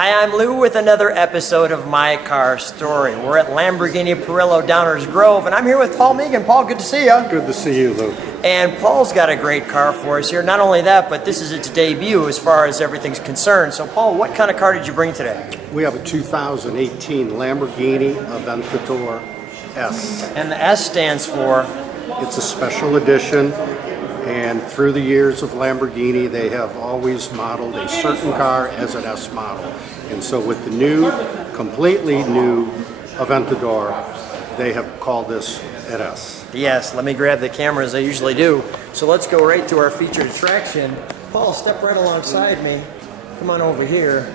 Hi, I'm Lou with another episode of My Car Story. We're at Lamborghini Perillo Downers Grove, and I'm here with Paul Meegan. Paul, good to see you. Good to see you, Lou. And Paul's got a great car for us here. Not only that, but this is its debut as far as everything's concerned. So, Paul, what kind of car did you bring today? We have a 2018 Lamborghini Aventador S. And the S stands for? It's a special edition, and through the years of Lamborghini, they have always modeled a certain car as an S model. And so with the new, completely new Aventador, they have called this an S. Yes, let me grab the camera as I usually do. So let's go right to our featured attraction. Paul, step right alongside me. Come on over here.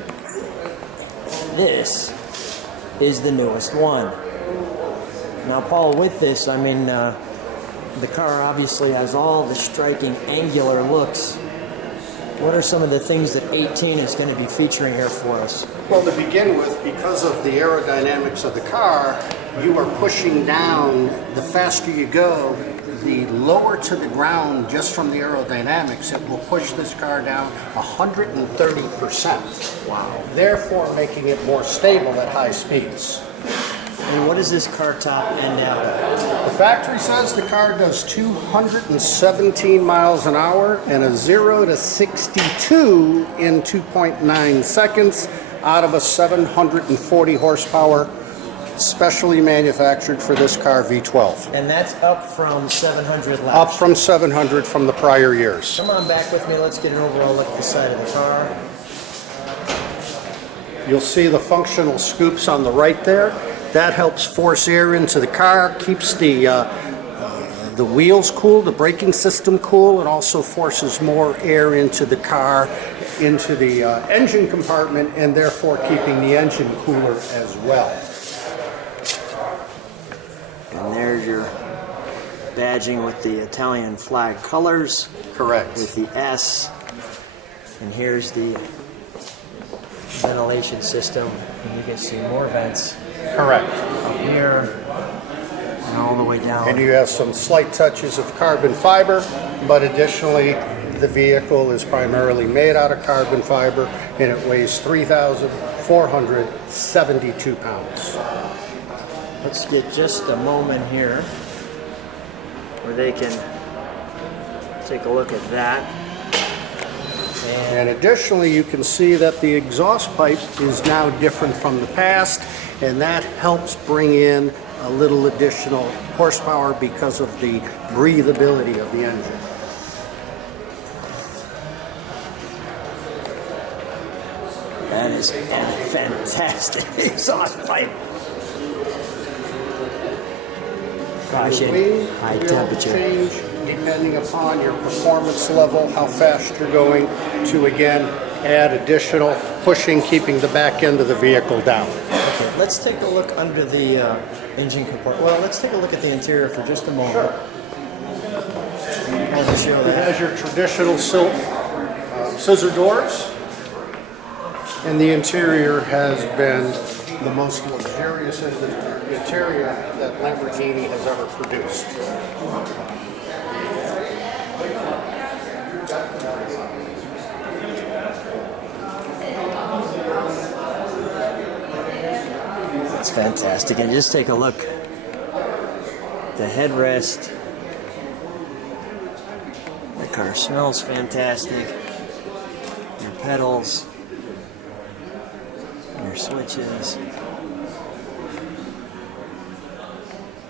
This is the newest one. Now, Paul, with this, I mean, the car obviously has all the striking angular looks. What are some of the things that 18 is going to be featuring here for us? Well, to begin with, because of the aerodynamics of the car, you are pushing down, the faster you go, the lower to the ground just from the aerodynamics, it will push this car down 130%. Wow. Therefore making it more stable at high speeds. And what does this car top end out at? The factory says the car does 217 miles an hour and a 0 to 62 in 2.9 seconds out of a 740 horsepower, specially manufactured for this car V12. And that's up from 700 last. Up from 700 from the prior years. Come on back with me. Let's get an overall look at the side of the car. You'll see the functional scoops on the right there. That helps force air into the car, keeps the wheels cool, the braking system cool. It also forces more air into the car, into the engine compartment, and therefore keeping the engine cooler as well. And there's your badging with the Italian flag colors. Correct. With the S. And here's the ventilation system. And you can see more vents. Correct. Up here and all the way down. And you have some slight touches of carbon fiber, but additionally the vehicle is primarily made out of carbon fiber, and it weighs 3,472 pounds. Let's get just a moment here where they can take a look at that. And additionally, you can see that the exhaust pipe is now different from the past, and that helps bring in a little additional horsepower because of the breathability of the engine. That is a fantastic exhaust pipe. Caution, high temperature. Change depending upon your performance level, how fast you're going, to again add additional pushing, keeping the back end of the vehicle down. Okay, let's take a look under the engine compartment. Well, let's take a look at the interior for just a moment. Sure. As I show It that. has your traditional silk scissor doors, and the interior has been the most luxurious interior that Lamborghini has ever produced. It's fantastic. And just take a look. The headrest. The car smells fantastic. Your pedals. Your switches.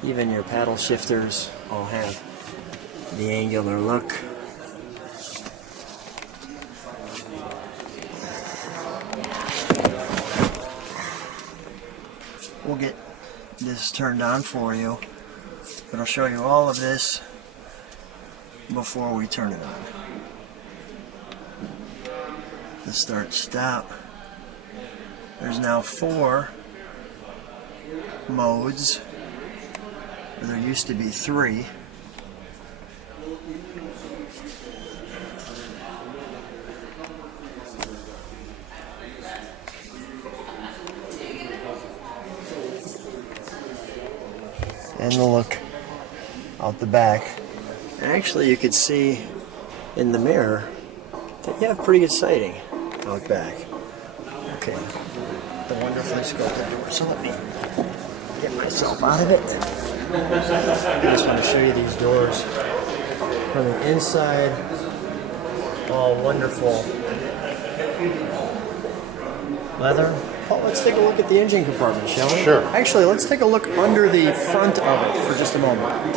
Even your paddle shifters all have the angular look. We'll get this turned on for you, but I'll show you all of this before we turn it on. The start stop. There's now 4 modes, where there used to be 3. And the look out the back. And actually you could see in the mirror that you have pretty good sighting out back. Okay, the wonderfully sculpted door. So let me get myself out of it. I just want to show you these doors from the inside. All wonderful leather. Paul, let's take a look at the engine compartment, shall we? Sure. Actually, let's take a look under the front of it for just a moment.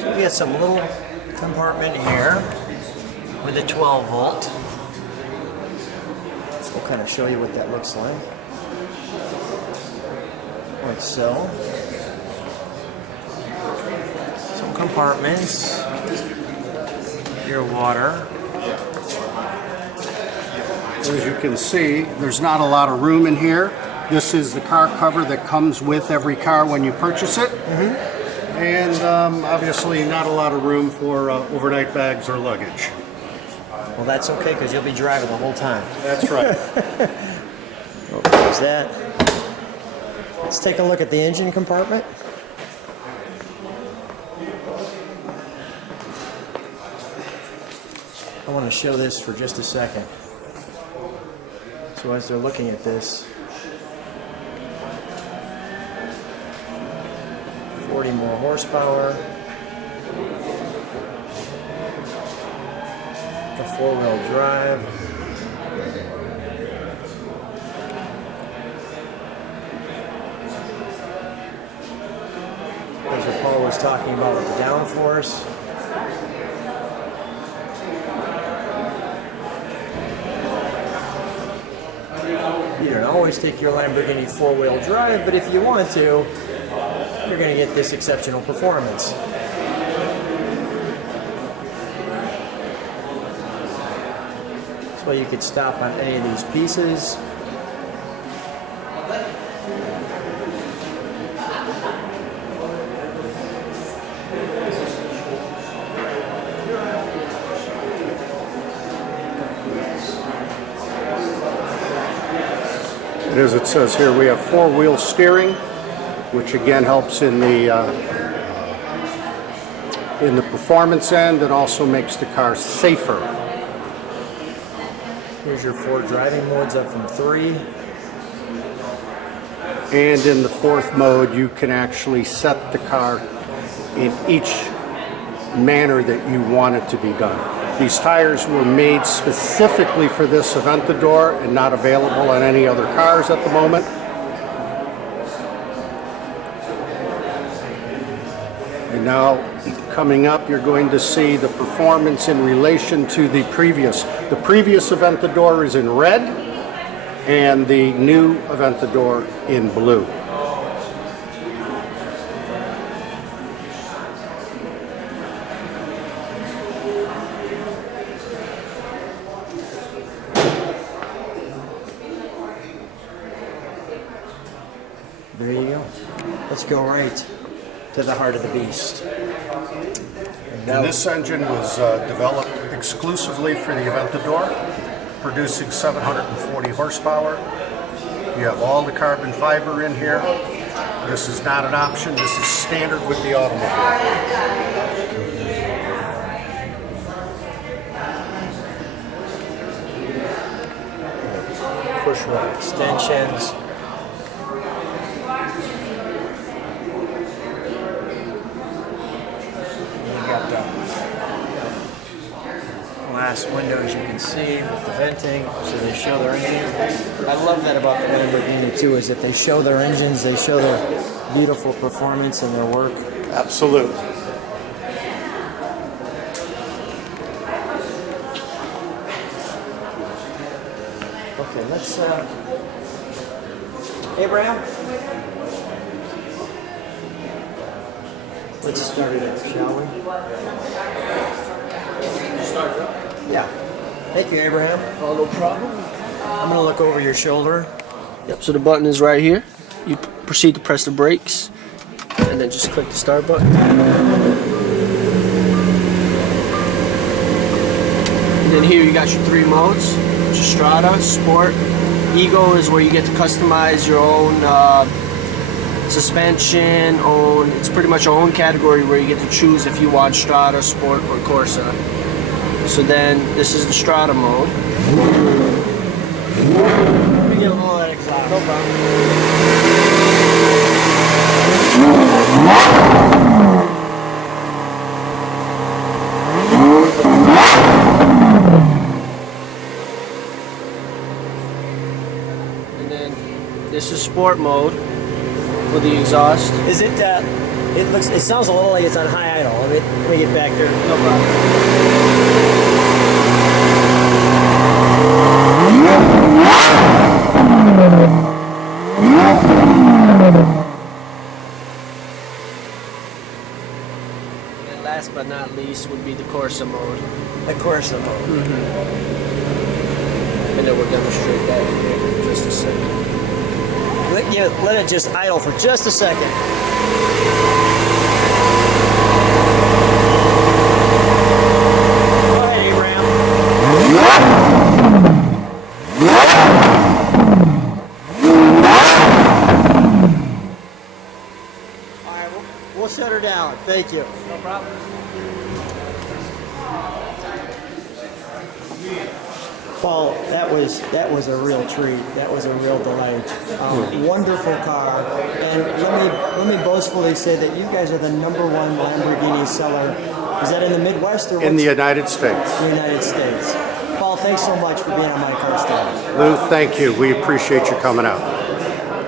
So we got some little compartment here with a 12 volt. So we'll kind of show you what that looks like. Like so. Some compartments. Your water. As you can see, there's not a lot of room in here. This is the car cover that comes with every car when you purchase it. And obviously not a lot of room for overnight bags or luggage. Well, that's okay because you'll be driving the whole time. That's right. Oh, there's that. Let's take a look at the engine compartment. I want to show this for just a second. So as they're looking at this, 40 more horsepower, a 4-wheel drive. As what Paul was talking about with the downforce. You don't always take your Lamborghini 4-wheel drive, but if you want to, you're going to get this exceptional performance. So you could stop on any of these pieces. As it says here, we have 4-wheel steering, which again helps in the performance end and also makes the car safer. Here's your 4 driving modes up from 3. And in the 4th mode, you can actually set the car in each manner that you want it to be done. These tires were made specifically for this Aventador and not available on any other cars at the moment. And now, coming up, you're going to see the performance in relation to the previous. The previous Aventador is in red, and the new Aventador in blue. There you go. Let's go right to the heart of the beast. And this engine was developed exclusively for the Aventador, producing 740 horsepower. You have all the carbon fiber in here. This is not an option. This is standard with the automobile. Push rod extensions. Glass windows you can see with the venting, so they show their engine. I love that about the Lamborghini too, is that they show their engines, they show their beautiful performance and their work. Absolutely. Okay, let's Abraham, let's start it up, shall we? Start it up? Yeah. Thank you, Abraham. Oh, no problem. I'm gonna look over your shoulder. Yep, so the button is right here. You proceed to press the brakes, and then just click the start button. And then here you got your 3 modes: Strada, Sport. Ego is where you get to customize your own suspension. It's pretty much your own category where you get to choose if you want Strada, Sport, or Corsa. So then this is the Strada mode. Let me get a little of that exhaust. No problem. And then this is Sport mode with the exhaust. Is it? It sounds a little like it's on high idle. Let me get back there. No problem. And last but not least would be the Corsa mode. The Corsa mode. And then we'll demonstrate that in here in just a second. Let it just idle for just a second. Go ahead, Abraham. All right, we'll shut her down. Thank you. No problem. Paul, that was a real treat. That was a real delight. Wonderful car, and let me boastfully say that you guys are the #1 Lamborghini seller. Is that in the Midwest or In the United States. the United States? Paul, thanks so much for being on my car stand. Lou, thank you. We appreciate you coming out.